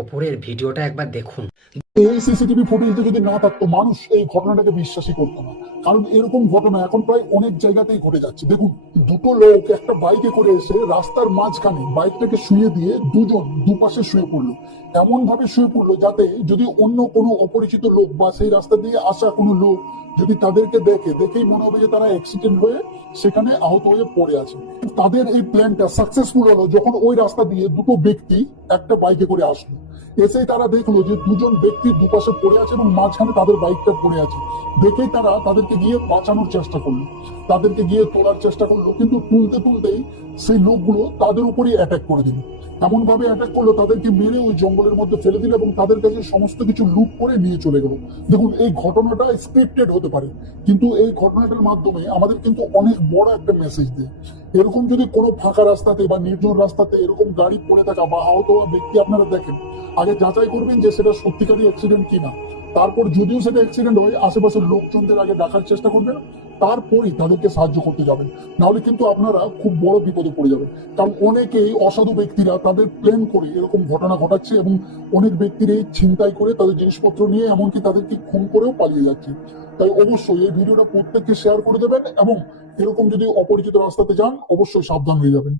ওপরের ভিডিওটা একবার দেখুন। এই সিসিটিভি ফুটেজটা যদি না থাকতো মানুষ এই ঘটনাটাকে বিশ্বাসই করতো না। কারণ এরকম ঘটনা এখন প্রায় অনেক জায়গাতেই ঘটে যাচ্ছে। দেখুন, দুটো লোক একটা বাইকে করে এসে রাস্তার মাঝখানে বাইকটাকে শুয়ে দিয়ে দুজন দুপাশে শুয়ে পড়লো। এমন ভাবে শুয়ে পড়লো যাতে যদি অন্য কোনো অপরিচিত লোক বা সেই রাস্তা দিয়ে আসা কোনো লোক যদি তাদেরকে দেখেই মনে হবে যে তারা অ্যাক্সিডেন্ট হয়ে সেখানে আহত হয়ে পড়ে আছে। তাদের এই প্ল্যানটা সাকসেসফুল হলো যখন ওই রাস্তা দিয়ে দুটো ব্যক্তি একটা বাইকে করে আসলো। এসেই তারা দেখলো যে দুজন ব্যক্তি দুপাশে পড়ে আছে এবং মাঝখানে তাদের বাইকটা পড়ে আছে। দেখেই তারা তাদেরকে গিয়ে বাঁচানোর চেষ্টা করলো, তাদেরকে গিয়ে তোলার চেষ্টা করলো, কিন্তু তুলতেই সেই লোকগুলো তাদের উপরই অ্যাটাক করে দিল। এমন ভাবে অ্যাটাক করলো তাদেরকে মেরে ওই জঙ্গলের মধ্যে ফেলে দিল এবং তাদের কাছে সমস্ত কিছু লুট করে নিয়ে চলে গেল। দেখুন, এই ঘটনাটা স্ক্রিপ্টেড হতে পারে, কিন্তু এই ঘটনাটার মাধ্যমে আমাদের কিন্তু অনেক বড় একটা মেসেজ দেয়। এরকম যদি কোনো ফাঁকা রাস্তাতে বা নির্জন রাস্তাতে এরকম গাড়ি পড়ে থাকা বা আহত হওয়া ব্যক্তি আপনারা দেখেন, আগে যাচাই করবেন যে সেটা সত্যিকারই অ্যাক্সিডেন্ট কিনা। তারপর যদিও সেটা অ্যাক্সিডেন্ট হয়, আশেপাশের লোকজনদের আগে ডাকার চেষ্টা করবেন, তারপরই তাদেরকে সাহায্য করতে যাবেন। নাহলে কিন্তু আপনারা খুব বড় বিপদে পড়ে যাবেন। কারণ অনেকেই অসাধু ব্যক্তিরা তাদের প্ল্যান করে এরকম ঘটনা ঘটাচ্ছে এবং অনেক ব্যক্তির ছিনতাই করে তাদের জিনিসপত্র নিয়ে এমনকি তাদেরকে খুন করেও পালিয়ে যাচ্ছে। তাই অবশ্যই এই ভিডিওটা প্রত্যেককে শেয়ার করে দেবেন এবং এরকম যদি অপরিচিত রাস্তাতে যান অবশ্যই সাবধান হয়ে যাবেন।